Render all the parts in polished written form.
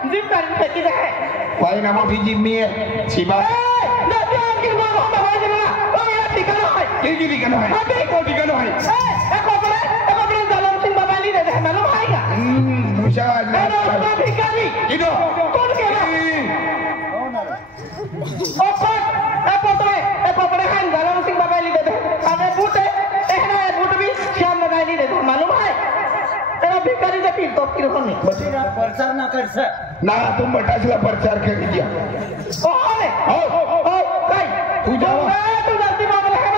Jim kan pergi dah. Why nama di Jimmy siapa? Dah jangan kita mau bawa je lah. Oh ya tiga loh. Ini tiga loh. Apa kau tiga loh? Aku boleh dalam sing bawa ni dah malu hai ka? Musa. Ada apa fikari? Itu. Kau kena. Apa tu hai dalam sing bawa ni dah. Ada bute. ना बूट भी श्याम लगाई नहीं देता मालूम है तेरा भिखारी से पीर तो पीर होने प्रचार ना कर सर ना तुम बटासला प्रचार कर दिया ओ काय तू जाओ तू जल्दी बोल रहा है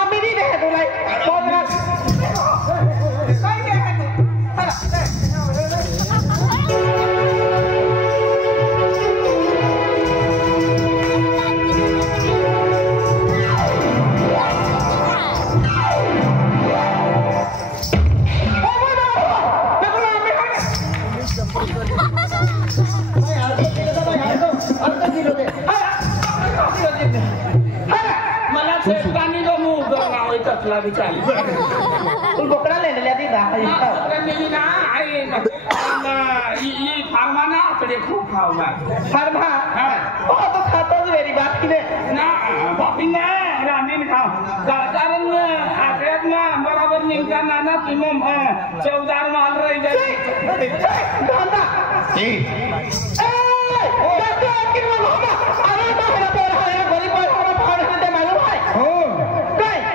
आमी नहीं रहे तू लाई बोल रहा काय क्या है lagi cari. Bokra lene lihat ida. Ini na, ini farmana apa dia kau mah? Farma. Oh tu kata tu very bad kine. Nah, bapinnya, rani ni kau. Gajaran akhirat mah berabar ningkan anak timum ceudar mal rey jadi. Ganda. Ganda kini mana? Ada tak ada orang yang gariब orang orang hande malu hai.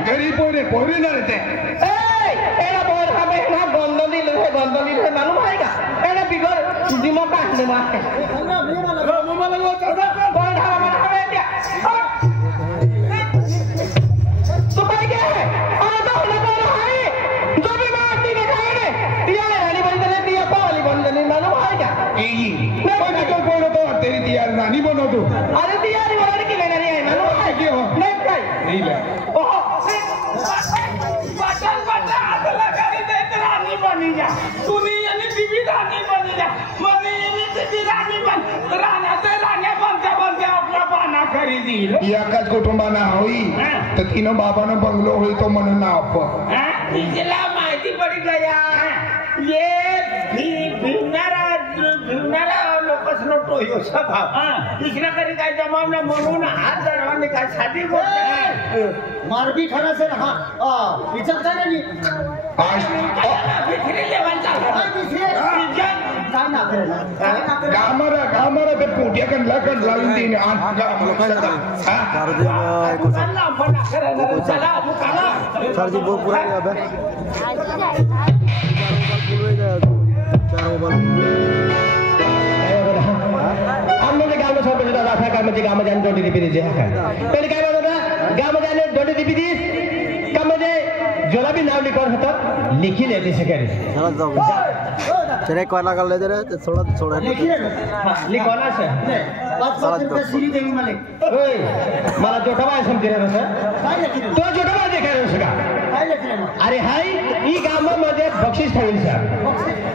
गरीब बोले बोले ना रहते era बोल हमें ना गोंदली ले मालूम है क्या एरा बिगर दिमाग का हने मार मोबाइल वो चला बोल हमें क्या तो भाई क्या है अरे तो ना बोल है जो भी बात नहीं दिखाए ने दिया रानी बंदने दिया पाली बंदने मालूम है क्या यही मैं तो बोलो तो तेरी दिया रानी बनो तू अरे दिया नहीं बोल के लेना नहीं है मालूम है क्यों नहीं काय नहीं ले बनी जा तूने यानी बीबी रानी बनी जा मने यानी बीबी रानी बन राणा ते राण्या बनते आपला बाना खरीदी एकाच कुटुंबाना होई तर तीन बाबानं बंगलो होई तो म्हणून ना आप तिला माहिती पडी गया ये भिवणारा लोकसनो टोयो स्वभाव दुसऱ्या कधी काय जमावण्या म्हणून हात धरवाने काय साठी मारबी खरा सर हा विचार काय नाही आज गामारा ते पोट्या कंडला लावून देणे सरजी बहुत पूरा अब आमने गाव में सब बजा दाखा काम में गाव में जाने डोडी दिपी दीजिए पहले काय बोलता गाव में जाने डोडी दिपी दी काम में जोला भी नाम लिखा होता लिखी लेते से करे चले कोला कर ले जरा थोड़ा लिखवाना से बात श्री देवी मलिक ओए मला जोटवा समझे रे सर काय लिखिले तो जोटवा देखा रे सका काय लिखिले अरे हाय ई गाव में म्हणजे बक्षीस ठेवील सर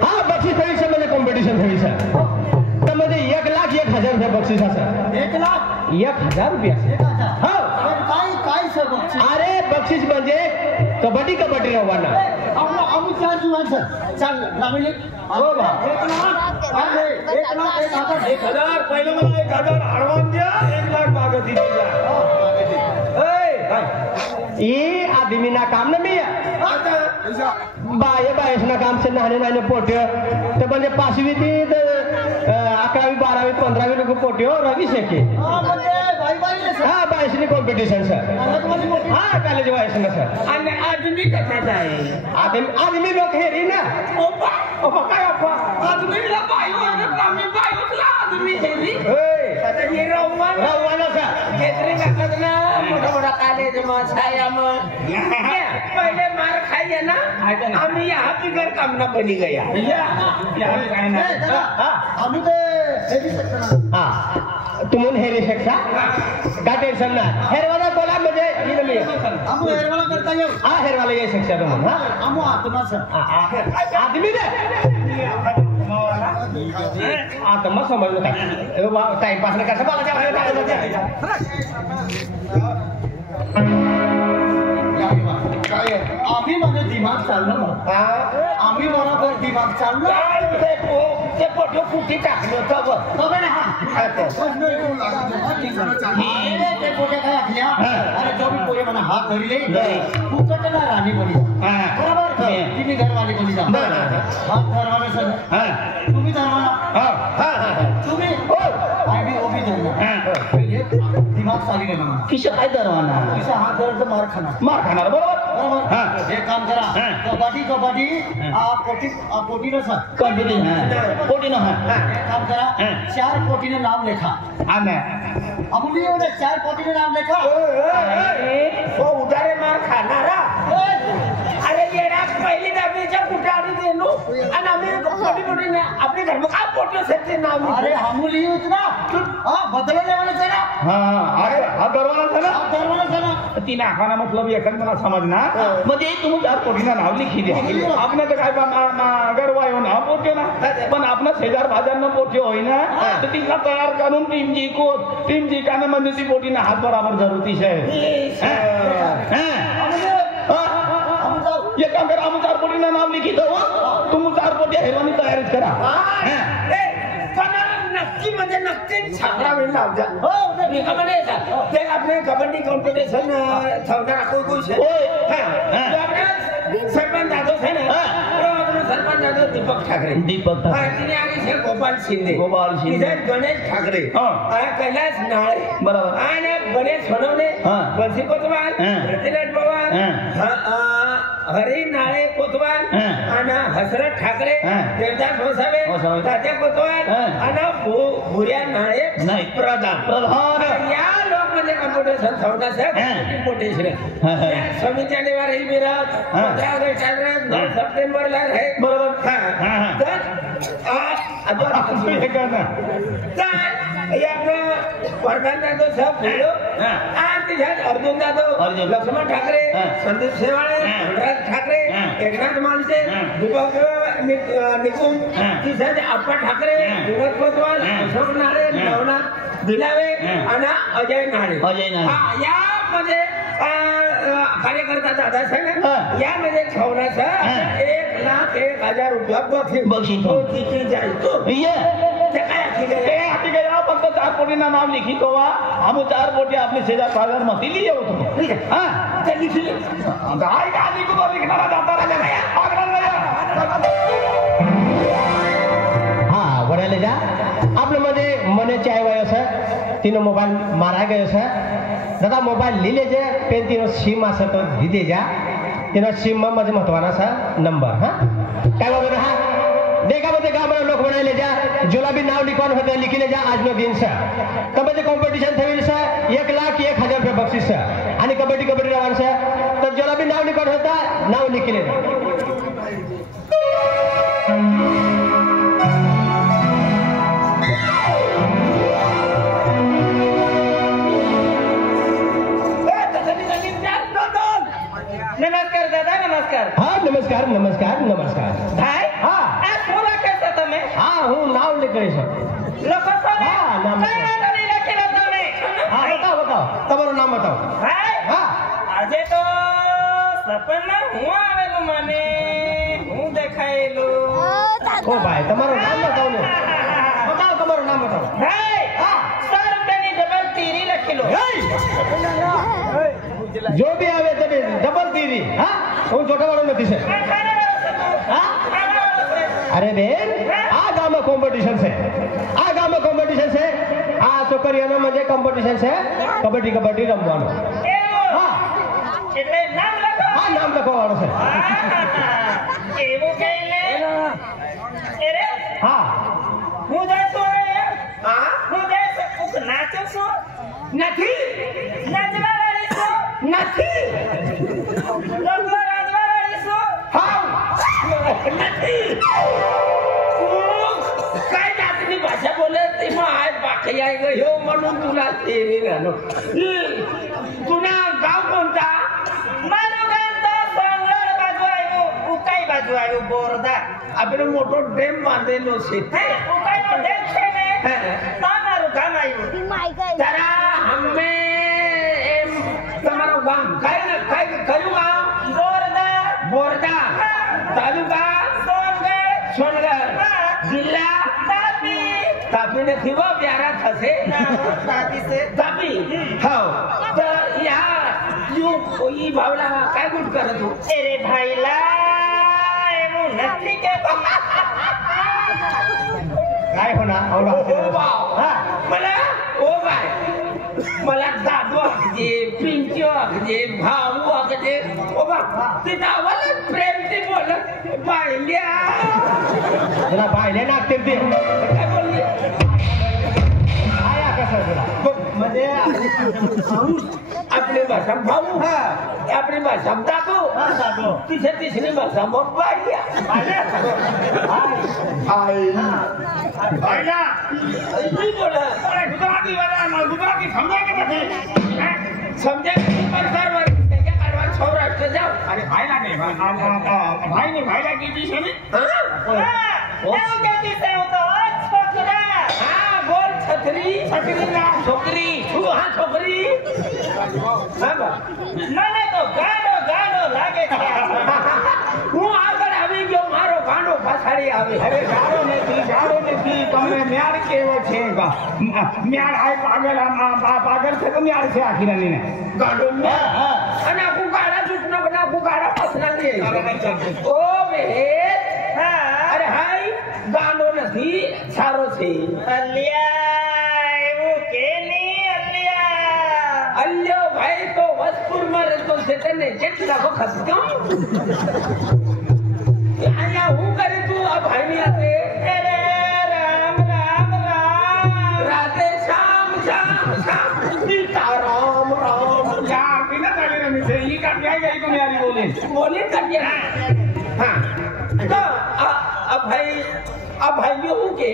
हां बक्षीस ठेवील सर म्हणजे कॉम्पिटिशन ठेवील सर तर म्हणजे 1,01,000 रुपये बक्षीस असं 1,00,000 रुपये हां काय सर बक्षीस अरे बक्षीस म्हणजे कबड्डी रवाना आम्ही चार जुवान सर चाल नामिले हो बा 1,00,000 पहिलं मला 1,000 ॲडव्हान्स द्या 1,00,000 मागे दिली जा ये आदमी ना काम न मी बाय ना काम से नहाने नहाने पोट्यो तो म्हणजे 5वी ती 11वी 12वी 15वी लोक पोट्यो रवी शेके हाँ बायसनी कॉम्पिटिशन सर हाँ कॉलेज वायस ना सर आणि आदमी कशात आहे आदमी लोक हेरी ना ओपा काय ओपा आदमीला बाई ओरडत आम्ही बाई उठला आदमी हेरी आता हे रववाना सर केतरी नकद ना मोठा कॉलेज में छाया में पहले मार खाइए ना आम्ही यहाँ बिगर काम ना बनी गया आम्ही ते हेरी शकतो हाँ तुम हेरी शकता का टेंशन ना हेरवाला बोला मुझे हम हेरवाला करता येऊ हाँ हेरवाला ये शकता तुम हाँ हम आत्मा सर आदमी दे आत्मा समझ लो टाइम पास ना कर सकता आम्ही म्हणजे दिमाग चाललं ना. आम्ही बरोबर दिमाग चाललं. ते पोटो कुठे टाकलं होतं बघ. तो बघ ना, हा. प्रश्न विचारू लागला. अरे ते पोटे काय आपल्या अरे जो भी पोरे म्हणा हात धरले फुकट ना राणी बोली बरोबर तुम्ही घरवाली बोली जा हात धरवाले सर तुम्ही धरवाना तुम्ही काय बी ओबी धरणार दिमाग चाली गेला म्हणा किशा काय दरवाना किसा हात धरलं तर मार खाणार बरोबर बरोबर एक काम करा कबड्डी पोटी नसा पोटी न एक काम करा 4 पोटीने नाम लिखा अमुली एवढे 4 पोटीने नाम लिखा हो उदारे मार खाणारा अरे येडा पहिली दहावीच्या कुठारी देलो आणि आम्ही पोटी आपले धर्म का पोटलं सत्य नाव अरे अमुली होत ना बदलले म्हणायचं ना अरे हा दरवाना हा दरवाजा ना तीन आखाना मतलब एकंदर समजना म्हणजे तुम्ही 4 कोटीना नाव लिखी द्या आपने तर काय गरवा येऊन हा पोटे ना पण आपला शेजार भाज्यांना पोटे होई ना तर तिला तयार करून टीम जिकाने म्हणजे ती पोटीना हात बराबर जरूरतीच आहे एक काम करा आम्ही 4 कोटीना नाव लिखी दो तुम्ही 4 कोटी हेरवानी तयारीच करा नक्की म्हणजे नक्की छापरा वेळ लावजा ते आपले कबड्डी कॉम्पिटिशन ठेवणार कोण सरपंच जाधव है ना सरपंच जाधव दीपक ठाकरे तिने आणि गोपाल शिंदे गणेश ठाकरे कैलास नाळे बरोबर आणि गणेश सोनवणे बंसी कोतवाल रतिनाथ पवार हरी नाळे कोतवाल आणि हसरत ठाकरे देवदास वसावे तात्या कोतवाल आणि भुऱ्या नाळे प्रधान या लोक म्हणजे कॉम्पिटिशन ठेवणार सर कॉम्पिटिशन समित्या निवार ही मिरज 15 ऑगस्ट 9 सप्टेंबरला आहे बरोबर प्रधान जाधव साहेब बोलो आणि तिच्यात अर्जुन जाधव लक्ष्मण ठाकरे संदीप शेवाळे धनराज ठाकरे एकनाथ मानसे दीपक निकुम तिच्यात आप्पा ठाकरे विनोद कोतवाल अशोक नाळे नवनाथ दिलावे आणि अजय नाळे यामध्ये कार्यकर्ता दादा साहेब यामध्ये ठेवण्याचं 1,01,000 रुपया बक्षीस तिथे जायचो फक्त 4 कोटीना नाव लिखी तो आम्ही 4 कोटी आपले शेजार बाजार मध्ये लिहिले होतो हा वडायला जा आपलं मध्ये मनाची आई वय असं तिनं मोबाईल मारा गए असं दादा मोबाईल लिहिले जे पेन तिनं सिम असं तर दिदे जा तिनं सिम मध्ये महत्वाना सा नंबर हा काय वगैरे हा देखामध्ये गाव लोक बनायले जा जोला भी नाव लिखवान होते लिखिले जा आज नो दिन सा कबड्डी कॉम्पिटिशन थईल सा 1,01,000 रुपये बक्षीस सा आणि कबड्डी रवान सा तर जोला भी नाव लिखवान होता नाव लिखिले नमस्कार दादा नमस्कार हाँ नमस्कार नमस्कार नमस्कार भाई हाँ बोला कैसे તમે हाँ हूँ नाव लिख रही सर लखो तो हाँ नाम हाँ बताओ તમારું નામ बताओ ભાઈ हाँ આજે તો સપના હું આવેલું મને હું દેખાયેલું ओ भाई તમારું નામ बताओ ને बताओ તમારું નામ बताओ ભાઈ हाँ 100 રૂપિયાની ડબલ તીરી લખેલો जो भी आवे तभी डबल तीरी हाँ હું छोटा वाળો નથી છે हाँ अरे बेन आ गाँव में कॉम्पिटिशन से आ गाँव में कॉम्पिटिशन से आ छोकरियों म्हणजे कॉम्पिटिशन से कबड्डी रमવાનો हाँ એટલે નામ લખો हाँ नाम લખવાનો છે એવું કહીને અરે हाँ હું જાતો હા હું જાતો હું નાચો છું નથી નાચવા વાળી છું નથી રમવા વાળી છું હા નથી काय जातनी भाषा बोले तेव्हा आज बाकी आहे गयो म्हणून तुला तेरी राहणं तुला गाव कोणता माझं गाव तर सोनगड बाजू आहे उकाई बाजू आहे बोरदा આપણે મોટો ડેમ બાંધેલો છે તે ઉકાઈનો ડેમ છે ને તમારું ગામ આવ્યું તારા અમે એમ તમારું ગામ કયું ગામ બોરદા तापी નથી હો પ્યારા થશે તાપી છે તાપી હા તો યા યુ કોઈ ભાવલા કાય ગુટ કરે તું અરે ભાઈલા એવું નથી કે काय होणार आवडा ओ वाव मला ओ बाय मला दादू अगदी पिंकी अगदी भाऊ अगदी ओ बा ते नावाला प्रेम ते बोलत बायल्या तुला पाहिले नागते ते काय बोलली काय कसं तुला म्हणजे आपली भाषा भाऊ आपली भाषा दादू दादू. तिसरी भाषा मग बायल्या ભાઈલા मी बोला અરે ગુજરાતી વાળા ગુજરાતી સમજાય કે નથી समजा पर करवर त्याच्या कारवार सौराष्ट्र जाऊ અરે ભાઈલા ને ભાઈ ને ભાઈલા કીધી છે ને એવું કહેતી છે હું તો છોકરા હા બોલ છત્રી છત્રીના છોકરી શું હા છોકરી હા બા મને તો ગાડો ગાડો લાગે છે હું આગળ આવી ગયો મારો ગાંડો પાછાડી આવી અરે ગાડો નથી તમને મ્યાર કેવો છે મ્યાર આય પાગલ છે તો મ્યાર છે આખી રાની ને ગાંડો અને કુકારા દુખનો બના કુકારા પસના દે ઓ બે અરે હાય ગાંડો નથી સારો છે અલ્યા એવું કે ની અલ્યા અલ્યો ભાઈ તો વસપુરમાં રહેતો છે તને કેટલા વખત કેમ અહીંયા હું કરી તું આ ભાઈની હાથે અરે રામ રામ રામ રાધે શ્યામ શ્યામ શ્યામ સીતારામ રામ यार बिना ताली रमी से ये का क्या गई तुम यारी बोले बोले करिए हाँ तो अब भाई ये हूँ के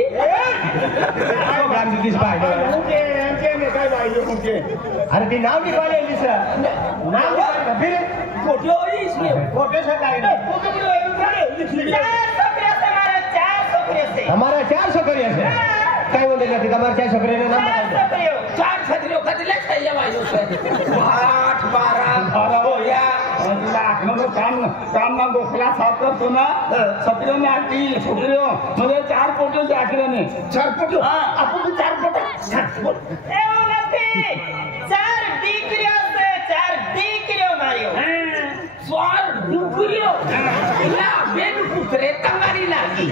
प्रोग्राम दिस पाहिजे के ने काय भाई लोगों के अरे ती नाव निघाले सर नाव फिर फोटो इसमें फोटो से काय चार छोकरे से हमारे चार छोकरे से અમારા 4 છોકરીઓ છે કઈ બોલે નથી તમારા 4 છોકરીઓનું નામ બતાવો चार छतरियों कतले चाहिए भाई उसे 8 12 हो या लाख नो काम ना गोखला साफ कर तो ना सत्रियों में आती छोकरियों मुझे 4 फोटो से आखिर ने 4 फोटो आपको भी 4 फोटो એવું નથી 4 દીકરીઓ છે 4 દીકરીઓ માર્યો स्वार डुकुरियो इला बेन पुत्रे तंगारी लागी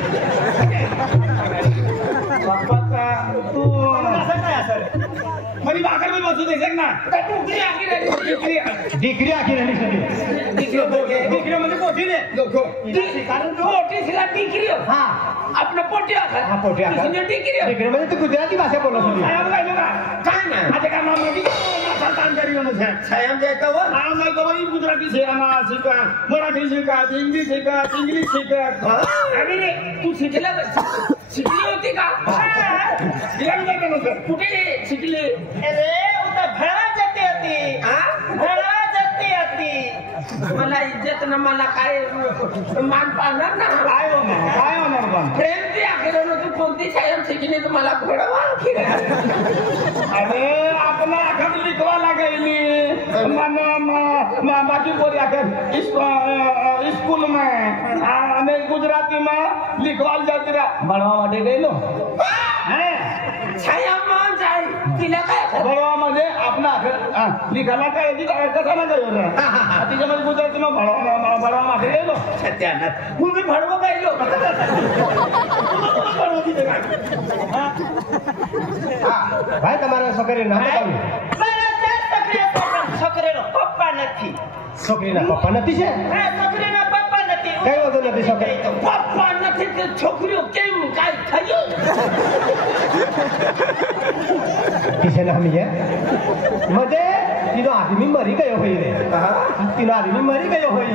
बाप्पा तू असं काय सर मरी भाकर में बसू दे ना डुकुरी आगी रे દીકરી આખી રહી છે દીકરીઓ મને પોઠી દે मोटी सिला डिग्रियो હા अपने पोटिया હા પોટ્યા इसने डिग्रियो દીકરી મને તો ગુજરાતી ભાષા બોલો છો આમ કઈ લોકા काय ना આજે કામ મોટી સંતાન કર્યું છે छायम दे कहो આમ નહીં તો ભાઈ ગુજરાતી શીખા શીખા મરાઠી શીખા ઇંગ્લિશ શીખા अरे रे तू शिकला शिकली होती का दिला केलं सर कुठे शिकली अरे उता भळा जती होती हा भळा जती होती मला इज्जत न मला काय मान पाहणार ना काय होणार पण प्रेम ती आखिर तू कोणती छायम शिकली तर मला घोडवा अरे आपण आखत लिखवा लागेली बाकी बोली आखिर स्कूल में અને ગુજરાતીમાં लिखवाल जाती रहा ભણવા માટે ગયેલો छाया मान जाय तिला काय भरवामध्ये आपला लिखायला काय कसा ना गयो रे तिच्यामध्ये गुजरातीમાં भरवा માટે गेलो सत्यानाथ હું બી ભણવા ગયેલો ભાઈ તમારા છોકરીનું નામ બતાવ્યું મારા ચાર છોકરીનો પપ્પા નથી છોકરીના પપ્પા નથી છે છોકરીના પપ્પા નથી કઈ વાંધો નથી છોકરી પપ્પા નથી કે છોકરીઓ કેમ કાઈ થયું किसे नाम है मजे तीनो आदमी मरी गयो होई रे तीनो आदमी मरी गयो होई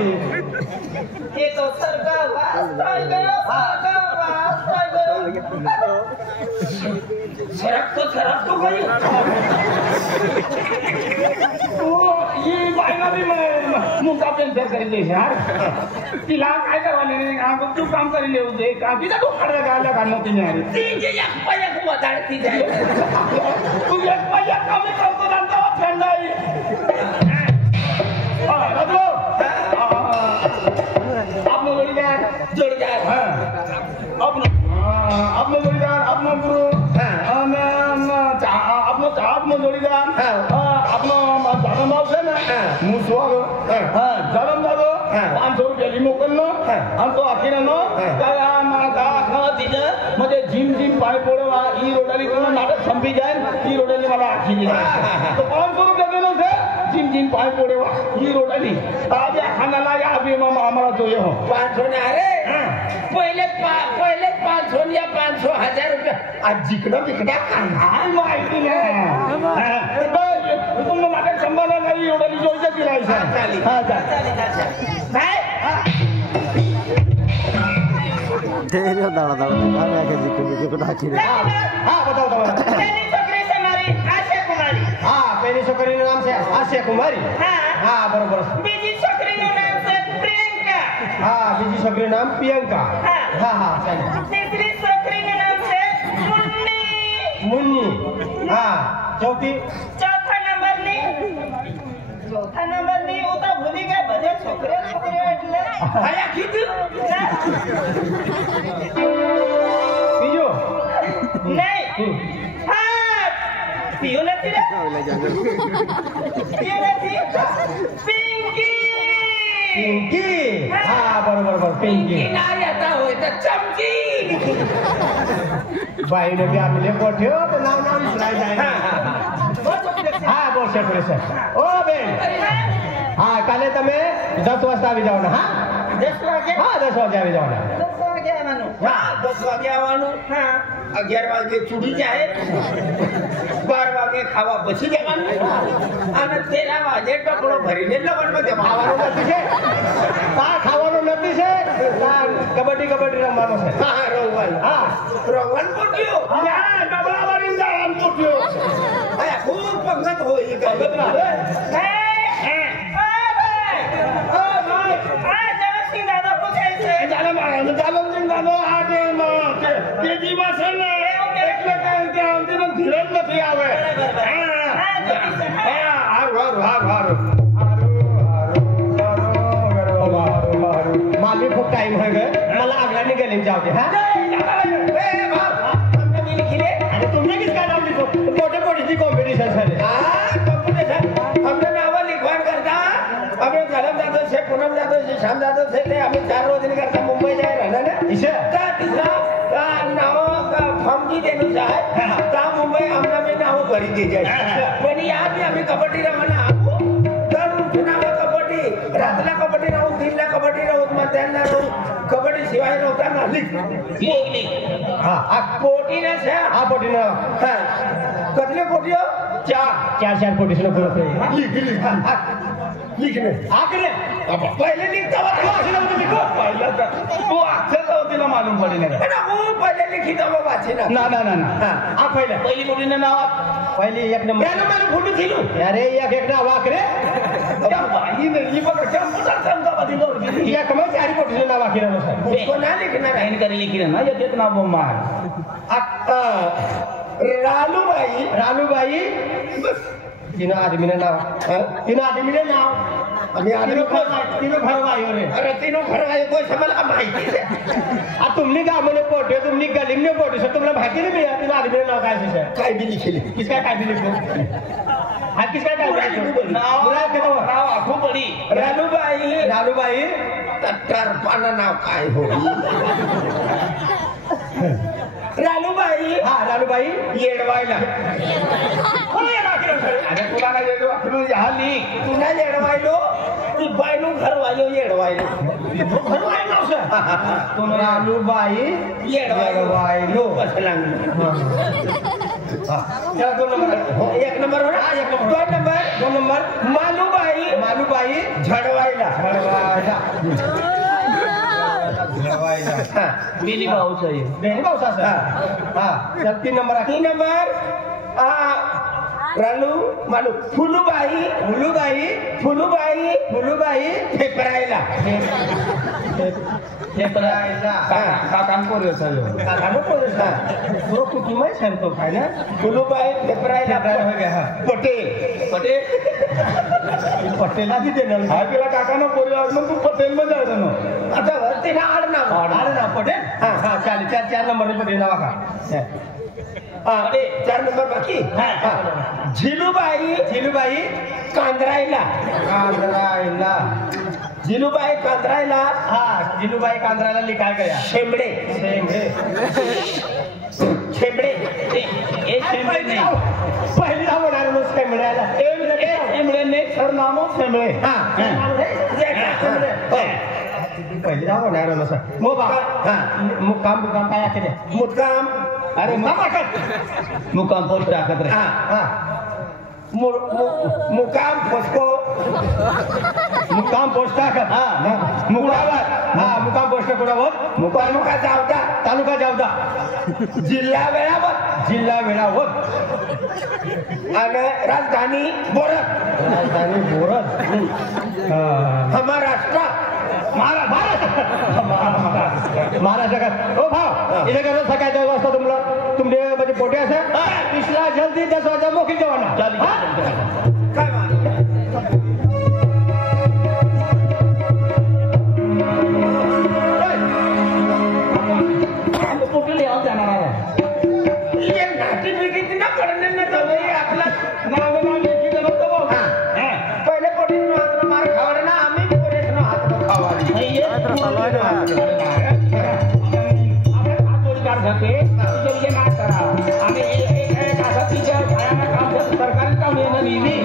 ये तो स्वर्गवास થઈ ગયો સ્વર્ગવાસ થઈ ગયો सरक तो गई तो ये बायला भी मुका पेंटर કરી લે यार तिला काय करवाले रे तू काम કરી લેવું છે કામ બીજા તો ખડે ગાલા કામ નથી યાર तीन जे एक पलक वधारती जाय तू एक पहिला काम करतो ना तो फ्रेंडाई हां राजू आपने जोड़ीदार जोड़ीदार आपने जोड़ीदार आपने गुरु जोडीदार आपलं झालं नाव आहे ना मुसवाग झालं झालं 500 रुपयाली मोकललं आणि तो अखिरानं त्याला माझा तिथं मध्ये जिम पाय पोळवा ही रोडाली तुला नाटक संपी जाईल ही रोडाली मला आखी तो 500 रुपया दिलं ते जिम पाय पोळवा ही रोडाली आज खानाला या अभी मामा आम्हाला तो हो 500 अरे पहिले 500 या 500 1000 रुपये आज जिकडं तिकडा काय माहिती नाही तुम्हाला नाटक संभाळा नाही रोडाली जोईच्या दिलायचा दाड़ा दाड़ा मैं आके जी को डाकी रे बताओ पहली छोकरी से हमारी आशा कुमारी पहली छोकरी नाम से आशा कुमारी बरोबर बीजी छोकरी नाम से प्रियंका बीजी छोकरी नाम प्रियंका तीसरी छोकरी नाम से मुन्नी चौथी चौथा नंबर नहीं वो तो भूली गए बजे छोकरे એટલે આયા કીધું બીજો નહીં પીઓ નથી રે પીઓ નથી પિંકી बरोबर पिंकी ના आता હોય તો ચમકી भाई ने भी आपले पोठ्यो तो नाव विसराय जाय बोल सर ओ बेन काले तमे 10 वाजता આવી જાવ ને 10 વાગે 10 વાગે આવી જાવ ને 10 વાગે આવવાનું 10 વાગે આવવાનું 11 વાગે ચૂડી જાય 12 વાગે ખાવા પછી જવાનું અને 13 વાગે ટકડો ભરીને લવણમાં ખાવાનું નથી છે ખાવાનું નથી છે કબડ્ડી રમવાનું છે રોવન પોટ્યો डबला वाली जान पोट्यो खूप पंगत होई पंगत ना मालिक खूप टाइम होय ग मला आगला निघाले जाऊ दे आणि तुम्ही किस काय नाव लिखो मोठे मोठी कॉम्पिटिशन झाले हमने नाव लिखवान करता हमें धर्म जादव से पूनम जादव से श्याम जादव से हमें 4 रोज नहीं करता मुंबई जाए रहना ना इसे का तीसरा नाव का फॉर्म की देनु चाहे ता मुंबई हमने में नाव भरी दी जाए पण यहाँ भी हमें कबड्डी रवाना आपको दर नाव कबड्डी रातला कबड्डी राहू दिनला कबड्डी राहू मध्यान्ह राहू कबड्डी शिवाय नव्हता ना लिख पोटी ना से पोटी ना कतले पोटी हो 4 पोटी से लिखने आखिर पहले लिखता हुआ पहिला तू अक्षर होतीला मालूम पडेल ना वो पहले लिखी तो वो वाची ना ना पहिली पोटीने नाव पहिली एक नंबर यानो मैंने फोटो थी लो अरे एक नाव आखरे क्या बाई नहीं पकड़ क्या मोटा संगा बदी लोग या कमाई 4 पोटीने नाव आखिर उसको ना लिखना नहीं करे लिखी ना ये कितना बोमार रालूबाई तीन आदमी ने नाव तीनों भरवाई रे अरे तीनों भरवाई कोई समझ का माहिती है अब तुमने गामने पोटे तुमने गलीम ने पोटे से तुम्हाला माहिती नहीं मिळा तीन आदमी ने नाव काय है काय भी लिखले किसका काय भी लिखो किसका काय नाव आखो बड़ी रालूबाई तर पाना नाव काय हो रालूबाई येडवायला अरे तुला ना येडो अखरू या लिख तुला येडवायलो ती बायनो घरवालो येडवायलो घरवायलो तुम रालूबाई येडवायलो बस लागलो चला 2 नंबर एक नंबर हो ना 2 नंबर मालूबाई झडवायला बेली भाऊचा आहे बेली भाऊचा चल 3 नंबर रालू मालू फुलूबाई फेपरायला काम करू कुटुंब सांगतो काय ना फुलूबाई फेपरायला पटेल आधी ते हा केला काकानं पोरी मग तू पटेल मध्ये जायचं ना आता तिला आडनाव पटेल चालेल 4 नंबर पटेल नावा का अरे 4 नंबर बाकी झिलूबाई कांद्रायला झिलूबाई कांद्रायला जिनूबाई कांद्राला लिखाय गया शेंबडे पहिला होणार शेंबड्याला शेंबडे नाही सर नामो शेंबडे पहिला होणार मुक्काम काय आखिर मुक्काम अरे मुक्काम पोस्ट टाकत रे मुक्काम फसको मुक्काम पोस्ट टाकत मुक्कामावर मुक्काम पोस्ट कुणावर तालुका जावदा तालुका जावदा जिल्हा वेळावर आणि राजधानी बोरत महाराष्ट्र महाराष्ट्र हो भाव इथे करून सकाळच्या वाजता तुमला तुमचे म्हणजे पोटे असं तिसरा जल्दी 10 वाजता मोकळी जवाना काय पोटीला यावं जाणार आहे नाटी बिटी ना करणे ना आपला नाव पहिले पोटी मार खावर ना आम्ही पोरेच ना हात खावारी सरकारी काम येणं नेहमी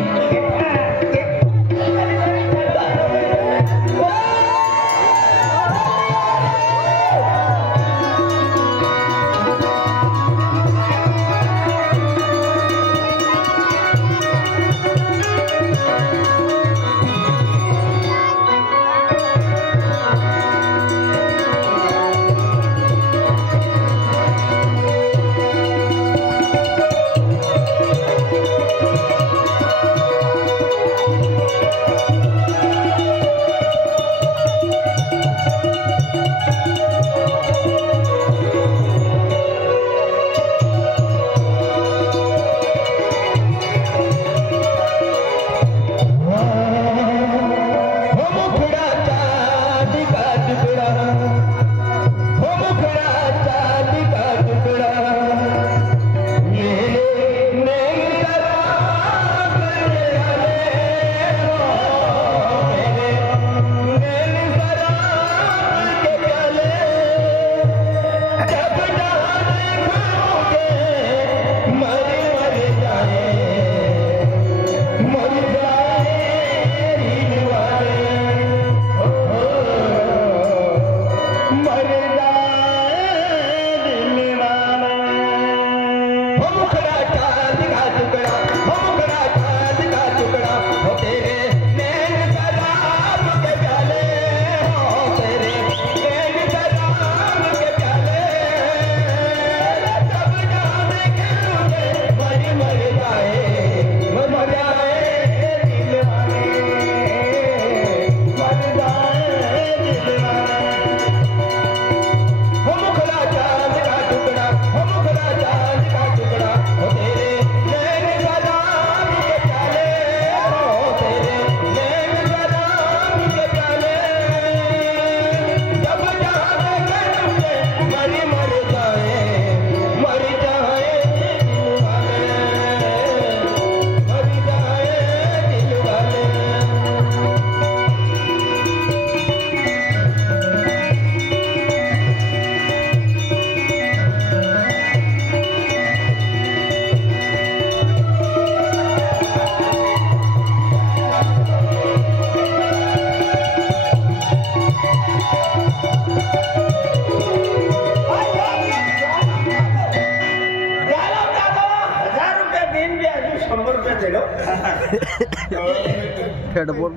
हेडफोन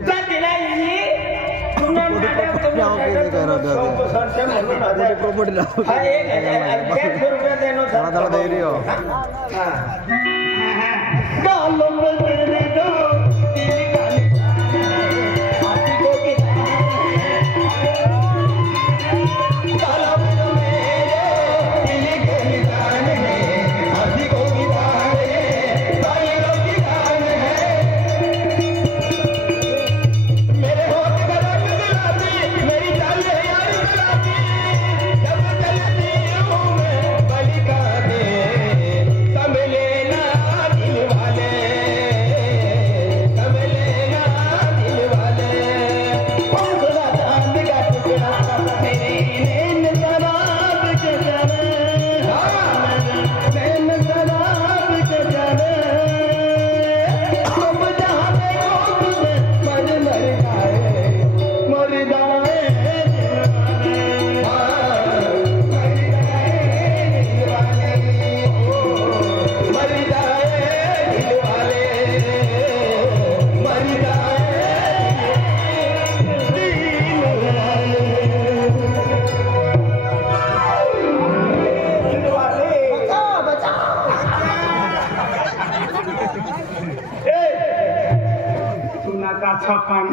का छप्पन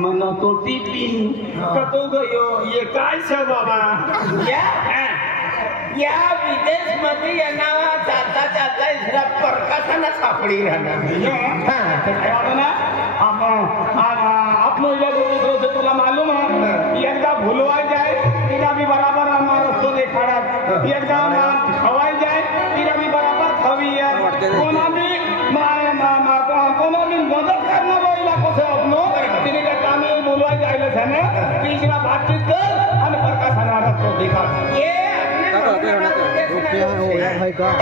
मनो तो टिपिन कतो गयो ये काय छ बाबा या विदेश मध्ये येणारा चालता चालता इथला परकासाना सापडी राहणार ना आपनो इलाज से तुला मालूम है एकदा भूलवा जाए तिला भी बराबर हमारा रस्तो देखाड़ा एकदा हवाई जाए तिला भी बराबर खवी है कोना भी कोना भी मदद करना वो इलाको से अपनो तिने का काम है भूलवा जाए है ना तीसरा बातचीत कर और प्रकाशना रस्तो देखा ये भाई का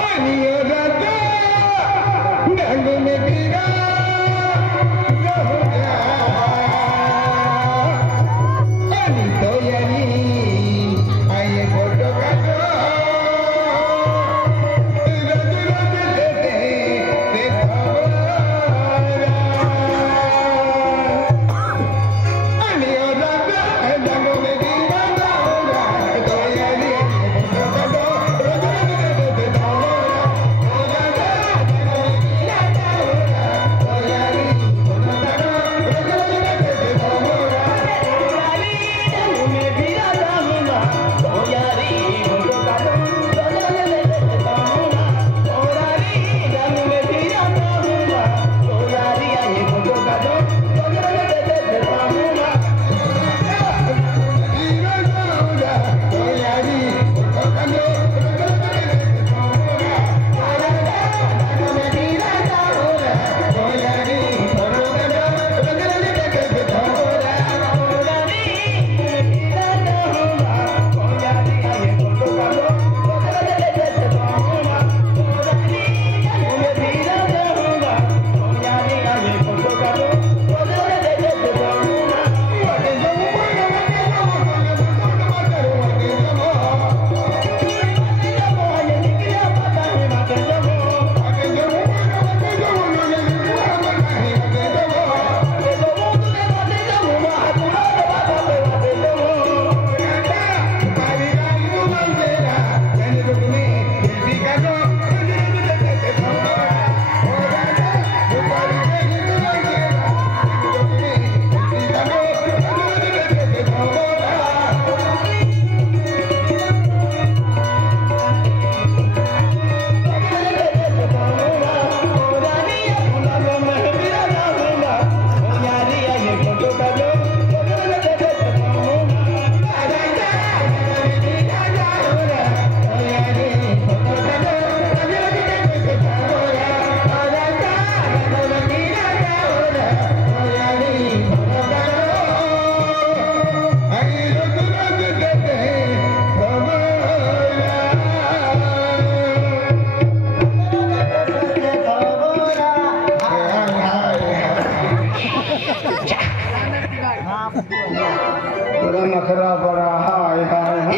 नखरा बड़ा हाय हाय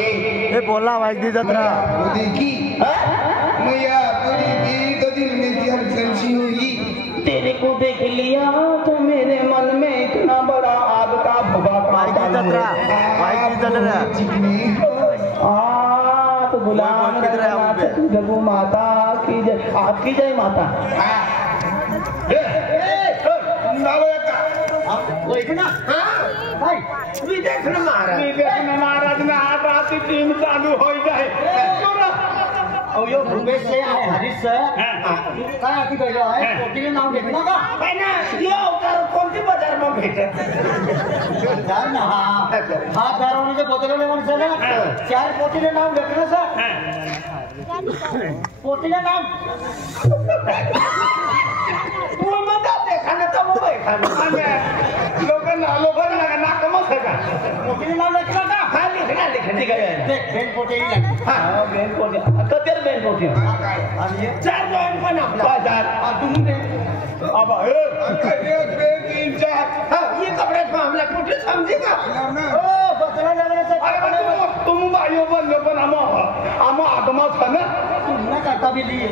ए बोला भाई दी जत्रा देखी मैया तेरी तेरी तो दिल में तेरी जलसी हुई तेरे को देख लिया तो मेरे मन में इतना बड़ा आग का भुआ भाई दी जत्रा भाई दी चल रहा तो गुलाम जगू माता की जय आपकी जय माता विदेश महाराज ने आज टीम चालू हो जाए यो मुंबई से आहे हरीश काय आती गयो आहे पोटीने नाव घेतलं का काय ना यो अवतार कोणती बाजार मग भेटत जाय ना हा दारोने बदलले माणसाला चार पोटीने नाव घेतलं सर पोटीने नाव तू मग खाना तर मुंबई खाना लोकांना नाकमच आहे का पोटीने नाव घेतलं का हा लिखना लिखती गया देख बेन पोटी लागली हा बेन पोटी कतेर बेन पोटी आणि चार जण पण आपला बाजार तुम्ही दे अब तीन चार हाँ ये कपड़े को हमला कुठे समजेगा ओ बदला लागण्याचा तुम भाइयों बनलो पण आम आत्मा था ना पुन्हा करता बी लिए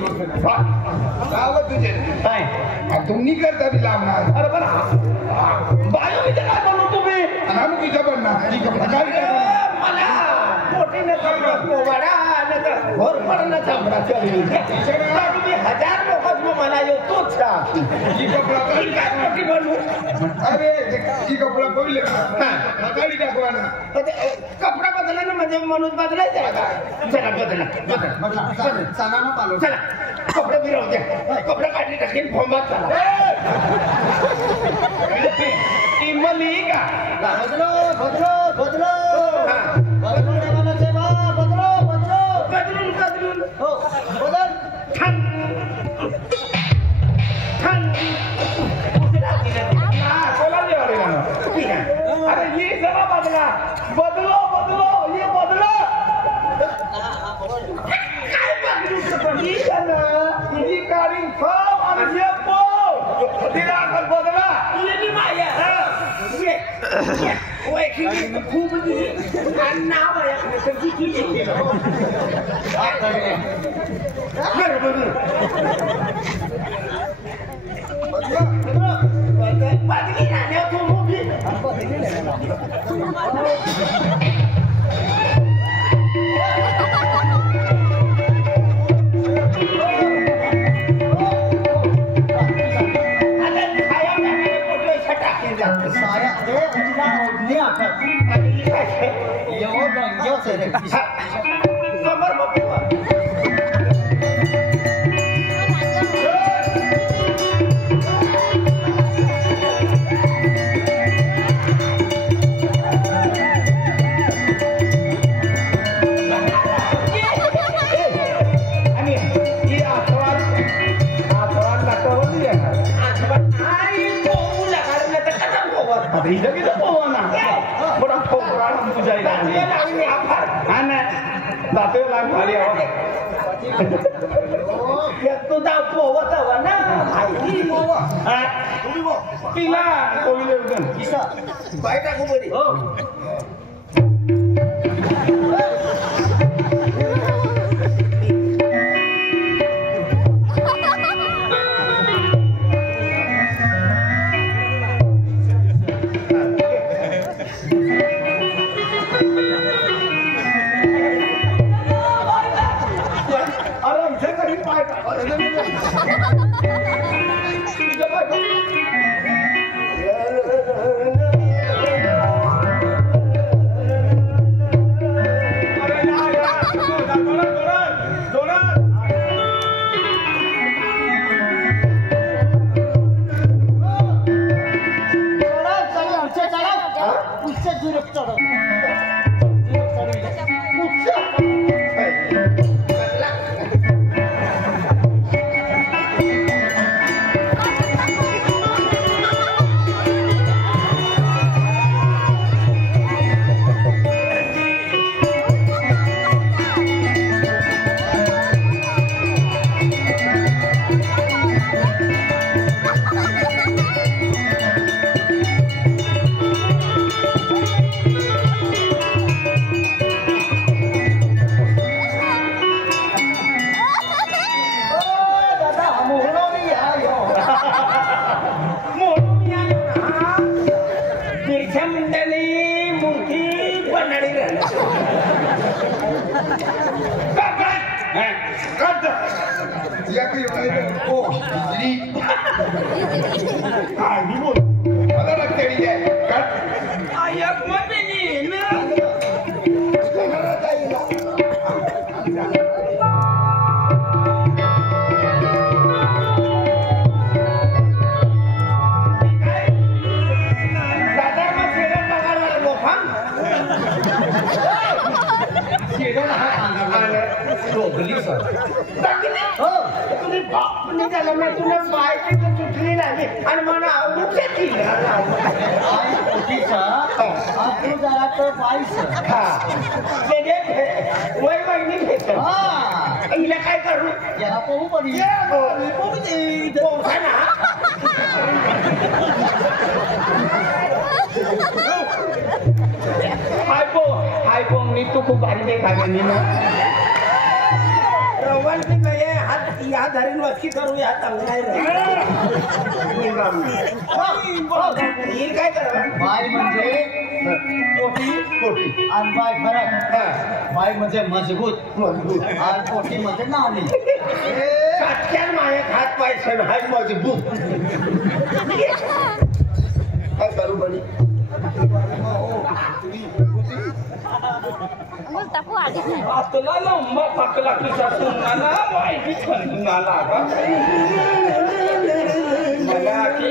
गाव तुझे काय तुम नहीं करता भी लावणार अरे पण बायो मी काय बोलू तुम्ही आम्ही तुझ्या बनणार ठीक आहे काय मला पोटीने कपडा पोवाडा नका भर पडणं चांबडा चली तुम्ही हजार लोक मला यो तोच अच्छा ही कपडा ही काय मोठी बनवू अरे ही कपडा पडले गाडी टाकवा ना कपडा बदला ना म्हणजे माणूस बदलायचा का चला बदला चला ना पालो चला कपडे फिरवू द्या कपडे काढले टाकेल फॉर्मात चला इमली का बदलो बदलो बदलो बदलो देवानाचे बा बदलो बदलो बदलून बदलून हो बदल छान छान कोला देवाले ना ठीक आहे अरे ये जरा बदला बदलो बदलो ये बदलो काय बदलू ही ना ही कारी सब आणि ये पो तिला कर बदला ये बी माया ये ओए किती खूप दिली आणि नाव आहे तर किती बरोबर बदली ना देव तू मुभी साया रे उजला मोडणी आखत येवो रंग्यो से रे कमर बप्पा आणि ही आठवण लागतो इथं किती पोवा ना बडा ठोकरा तुझ्या हा ना जाते लाग भारी आवाज तुझा पोवत हवा ना तिला कोविले उदन किसा बाय टाकू बरी हो हिला काय करू याला पोहू पडी पोहा ना हाय पो मी तू खूप भारी नाही खाल्लं मी ना रवानगी नाही हात या धरून वस्ती करू या चांगला काय करा बाय म्हणजे पोटी आणि बाय फरक बाय म्हणजे मजबूत आणि पोटी म्हणजे नाणी सातक्यान माझ्या हात पाय सण हात मजबूत काय करू बडी आपला लंबा पकला तुझा सुनाना वाईट खंडूनाला का मला की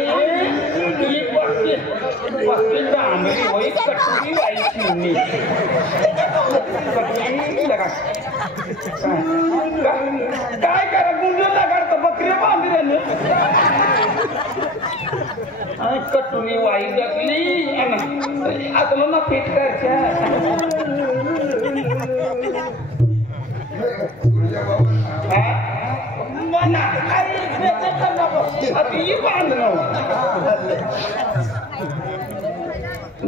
पक्की डांबरी होई कटकी वाईट मी कटकी लगा काय करा गुंजून लगाडतो बकरी बांधले कटुनी वाई जगली आता मला फिट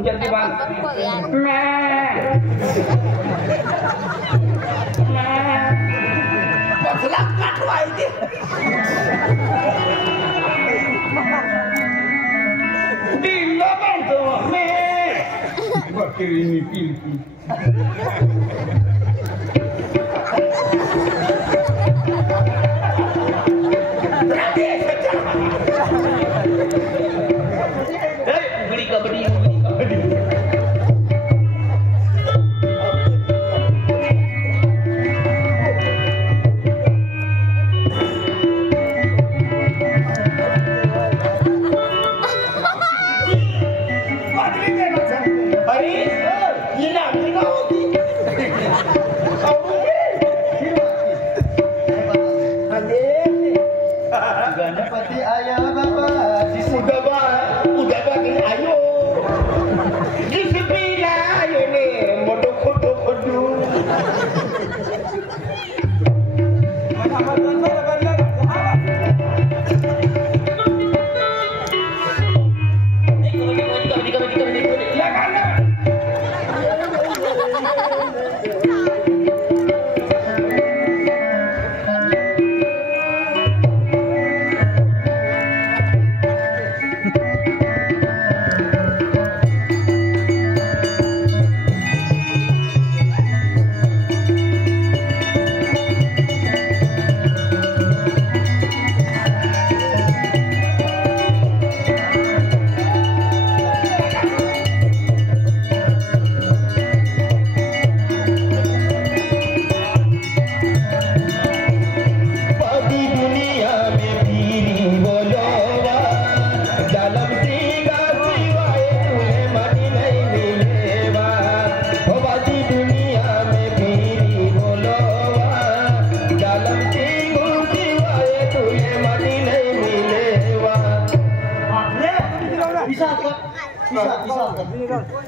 जल्दी बांध कसला काटवाय ते दिल्ला बांधतो बकरी मी पिलकी गणपती आया बाबा उदबा ni ayo disipila ayo ne modo kodo kodo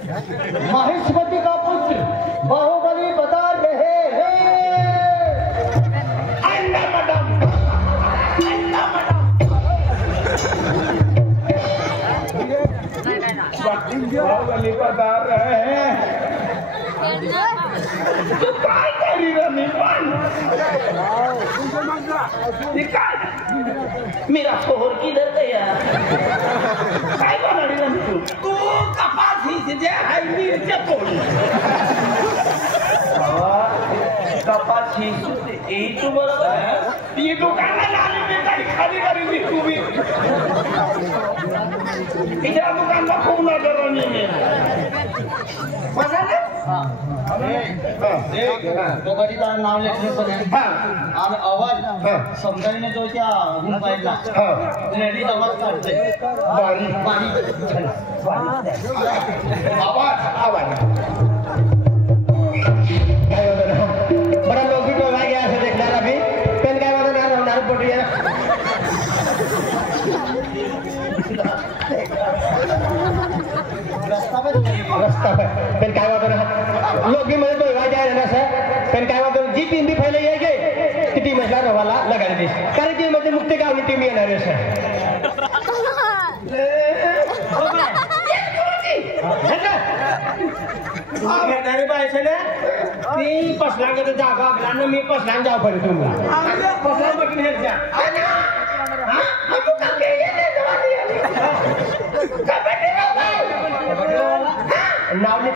महेशपति का पुत्र बाहुबली बता रहे हैं anda madam बाहुबली बता रहे हैं तू काय करी रमी पण मेरा शोहर किधर गया काय बनाडी रमी तू कपास ही जे हाय मिरच्या पोळी कपास ही ए तू बरोबर ती दुकानाला आली मी काही खाली करी तू बी इधर दुकान ला फोन ना करो नी दोघांचं नाव लेखले पण आणि आवाज समजायने जो त्या पाहिला लेडीज आवाज काढते आवाज काय होतं ना बरं लोक भी टोला गया असं देखणार अभी पेन काय होतं ना रवणार पोटी रस्ता पेन काय होतं ना लोक भी मध्ये टोला जाय ना सर पेन काय होतं जी टीम भी पहिले यायचे ती टीम असला रवाला लगाडी दिस कारण की मध्ये मुक्ती गावनी टीम येणार आहे सर ती पसला का जागा आपला मी पसला जाऊ पडे तुम्ही पसला बघून हे नाव